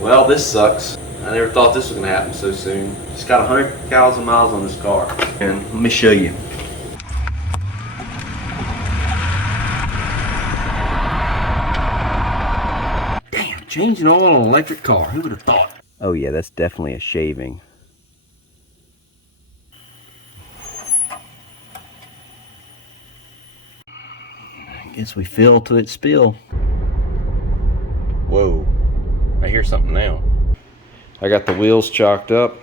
Well, this sucks. I never thought this was gonna happen so soon. It's got 100,000 miles on this car. And let me show you. Damn, changing oil on an electric car. Who would have thought? Oh yeah, that's definitely a shaving. I guess we fill till it spill. Whoa, I hear something now. I got the wheels chalked up.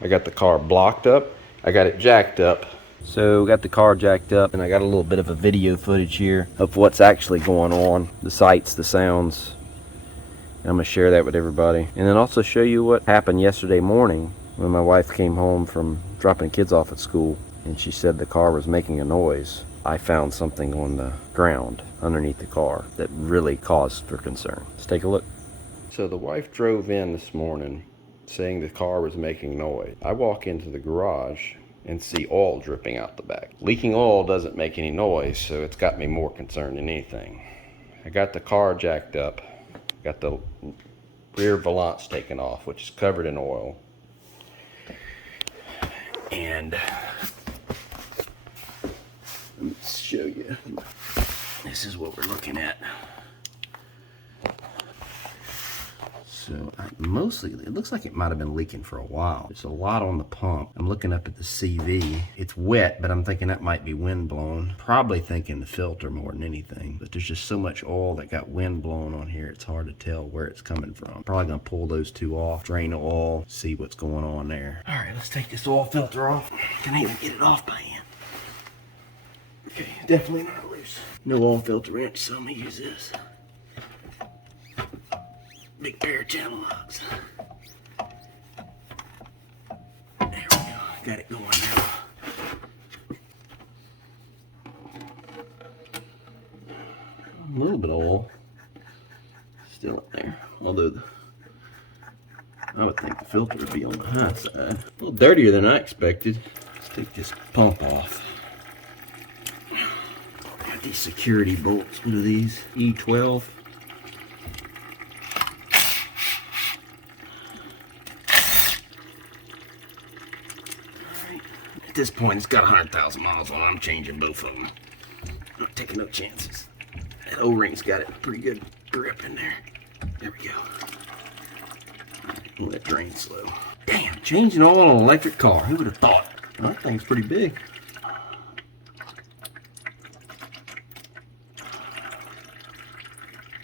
I got the car blocked up. I got it jacked up. So got the car jacked up, and I got a little bit of a video footage here of what's actually going on. The sights, the sounds. I'm gonna share that with everybody. And then also show you what happened yesterday morning when my wife came home from dropping kids off at school, and she said the car was making a noise. I found something on the ground underneath the car that really caused for concern. Let's take a look. So the wife drove in this morning saying the car was making noise. I walk into the garage and see oil dripping out the back. Leaking oil doesn't make any noise, so it's got me more concerned than anything. I got the car jacked up, got the rear valance taken off, which is covered in oil. And let me show you. This is what we're looking at. So mostly, it looks like it might have been leaking for a while. There's a lot on the pump. I'm looking up at the CV. It's wet, but I'm thinking that might be wind blown. Probably thinking the filter more than anything. But there's just so much oil that got wind blown on here, it's hard to tell where it's coming from. Probably gonna pull those two off, drain the oil, see what's going on there. All right, let's take this oil filter off. Can I even get it off by hand? Okay, definitely not loose. No oil filter wrench, so I'm gonna use this. Big pair of channel locks. There we go. Got it going now. A little bit of oil still in there. Although I would think the filter would be on the high side. A little dirtier than I expected. Let's take this pump off. Got these security bolts. What are these? E12. At this point, it's got 100,000 miles on it. I'm changing both of them. I'm not taking no chances. That O-ring's got a pretty good grip in there. There we go. Let it drain slow. Damn, changing oil on an electric car. Who would have thought? Well, that thing's pretty big.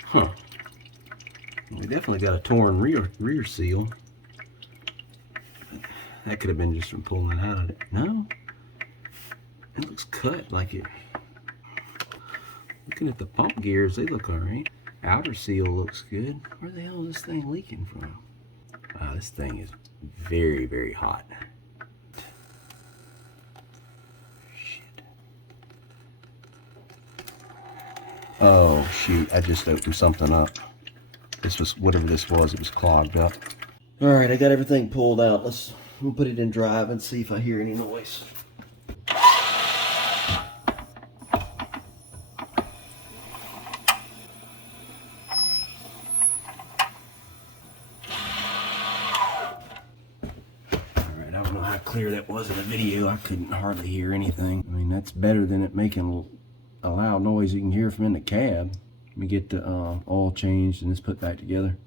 Huh. We definitely got a torn rear seal. That could have been just from pulling it out of it. No. It looks cut like it. Looking at the pump gears, they look alright. Outer seal looks good. Where the hell is this thing leaking from? Wow, this thing is very, very hot. Shit. Oh, shoot. I just opened something up. This was, whatever this was, it was clogged up. Alright, I got everything pulled out. We'll put it in drive and see if I hear any noise. Alright, I don't know how clear that was in the video. I couldn't hardly hear anything. I mean, that's better than it making a loud noise you can hear from in the cab. Let me get the oil changed and this put back together.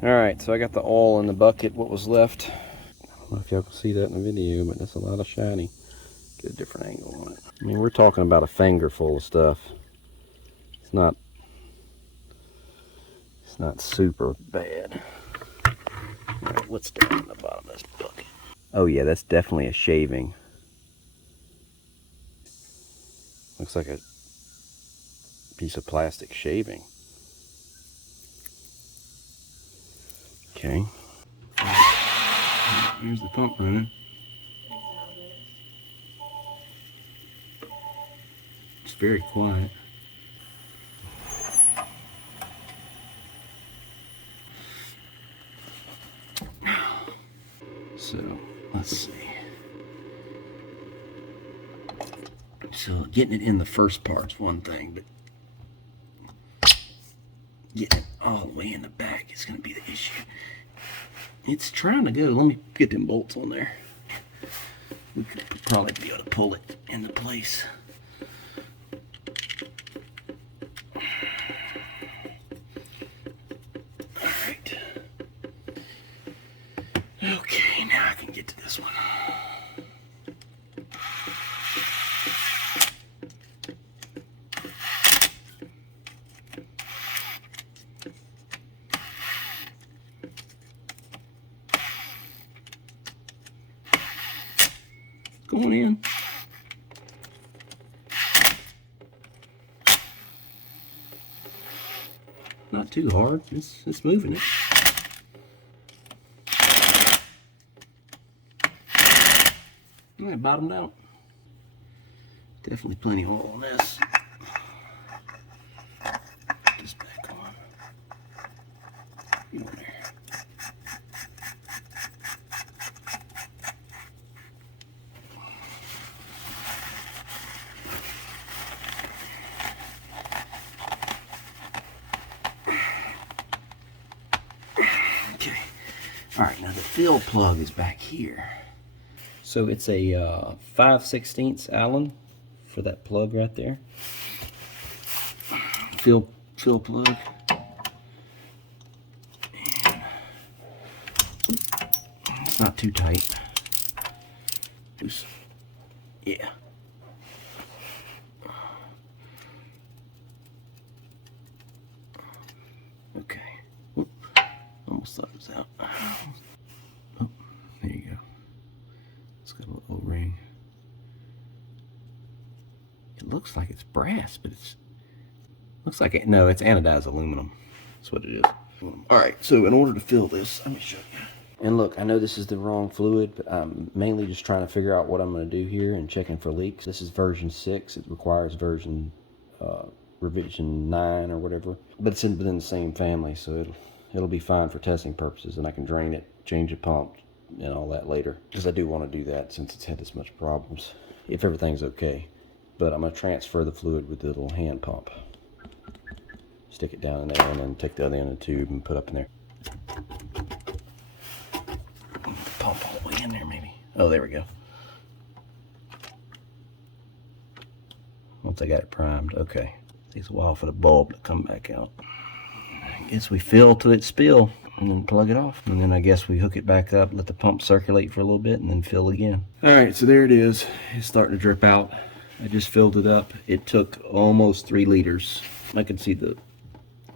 Alright, so I got the oil in the bucket, what was left. I don't know if y'all can see that in the video, but that's a lot of shiny. Get a different angle on it. I mean, we're talking about a finger full of stuff. It's not super bad. Alright, what's down in the bottom of this bucket? Oh yeah, that's definitely a shaving. Looks like a piece of plastic shaving. Okay. Here's the pump running. It's very quiet. So, let's see. So, getting it in the first part's one thing, but getting it all the way in the back is going to be the issue. It's trying to go. Let me get them bolts on there. We could probably be able to pull it into place. Alright. Okay, now I can get to this one. Going in. Not too hard. It's moving it. All right, bottomed out. Definitely plenty of oil on this. Put this back on. Get on there. Okay. All right, now the fill plug is back here. So it's a 5/16 Allen for that plug right there. Fill plug. And it's not too tight. Loose. Yeah. Okay. Whoop. Almost thought it was out. Oh, there you go. It's got a little O-ring. It looks like it's brass, but it's looks like it. No, it's anodized aluminum. That's what it is. All right. So in order to fill this, let me show you. And look, I know this is the wrong fluid, but I'm mainly just trying to figure out what I'm going to do here and checking for leaks. This is version 6. It requires version revision 9 or whatever, but it's within the same family, so it'll be fine for testing purposes, and I can drain it, change the pump, and all that later, because I do want to do that since it's had this much problems, if everything's okay. But I'm going to transfer the fluid with the little hand pump. Stick it down in there and then take the other end of the tube and put up in there. Pump all the way in there maybe. Oh, there we go. Once I got it primed, okay. Takes a while for the bulb to come back out. I guess we fill to its spill and then plug it off. And then I guess we hook it back up, let the pump circulate for a little bit, and then fill again. All right, so there it is. It's starting to drip out. I just filled it up. It took almost 3 liters. I can see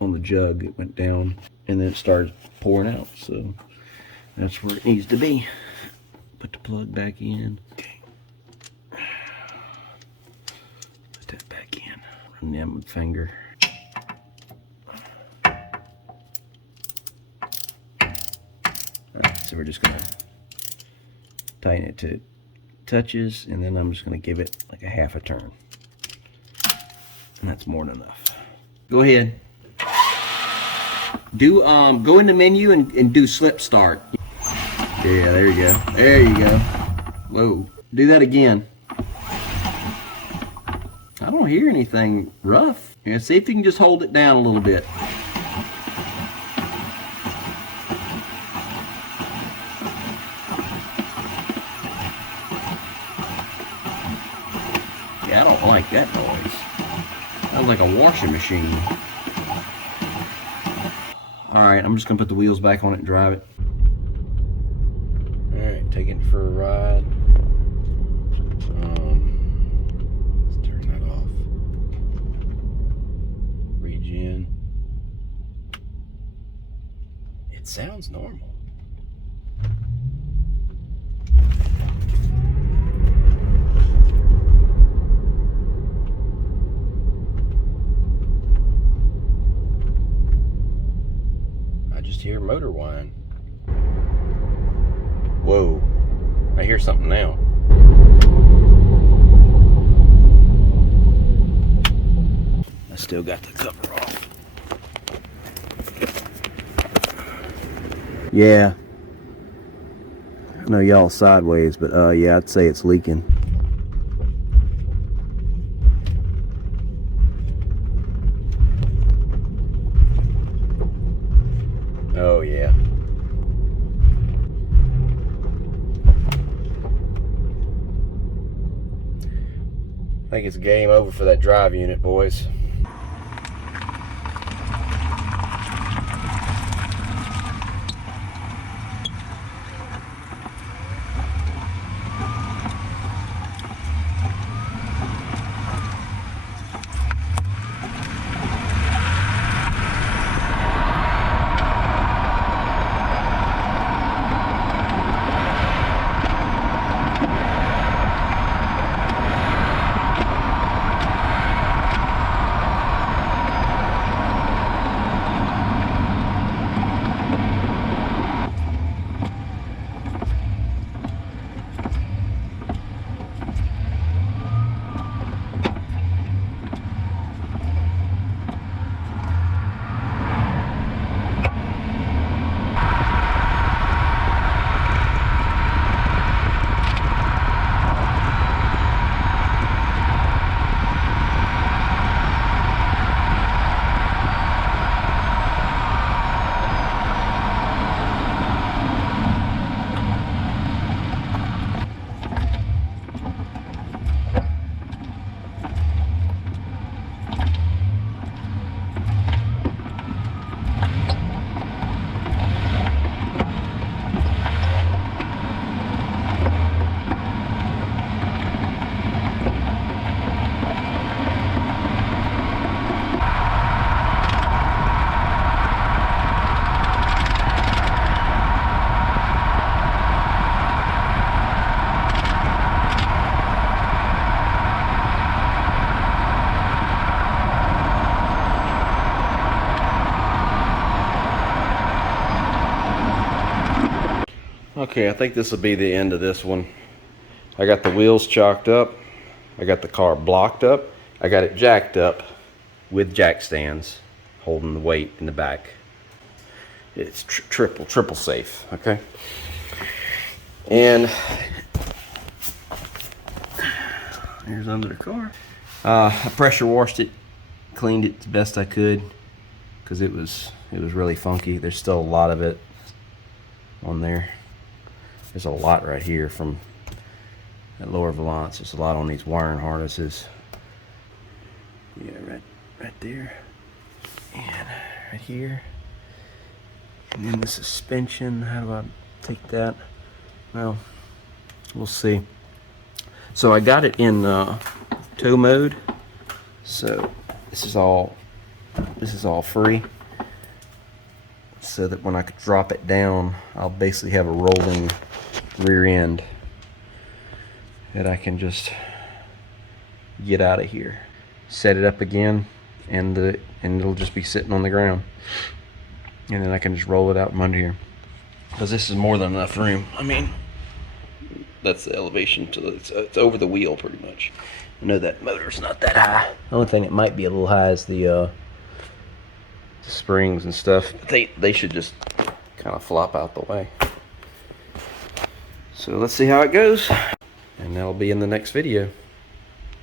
on the jug, it went down, and then it started pouring out. So that's where it needs to be. Put the plug back in. Okay. Put that back in. Run them with finger. Alright, so we're just gonna tighten it to touches, and then I'm just gonna give it like a half a turn. And that's more than enough. Go ahead. Go in the menu and do slip start. Yeah, there you go. There you go. Whoa. Do that again. I don't hear anything rough. Yeah, see if you can just hold it down a little bit. Yeah, I don't like that noise. Sounds like a washing machine. Alright, I'm just going to put the wheels back on it and drive it. Alright, taking it for a ride. Let's turn that off. Regen. It sounds normal. Hear motor whine. Whoa, I hear something now. I still got the cover off. Yeah, I know y'all sideways, but yeah, I'd say it's leaking. Oh yeah. I think it's game over for that drive unit, boys. Okay, I think this will be the end of this one. I got the wheels chalked up. I got the car blocked up. I got it jacked up with jack stands holding the weight in the back. It's triple safe, okay? And here's under the car. I pressure washed it, cleaned it the best I could because it was really funky. There's still a lot of it on there. There's a lot right here from that lower valance. There's a lot on these wiring harnesses. Yeah, right there. And right here. And then the suspension, how do I take that? Well, we'll see. So I got it in tow mode. So this is all free. So that when I could drop it down, I'll basically have a rolling rear end that I can just get out of here. Set it up again, and it'll just be sitting on the ground. And then I can just roll it out from under here. Because this is more than enough room. I mean, that's the elevation to it's over the wheel pretty much. I know that motor's not that high. The only thing that might be a little high is the springs and stuff. They should just kind of flop out the way. So let's see how it goes. And that'll be in the next video.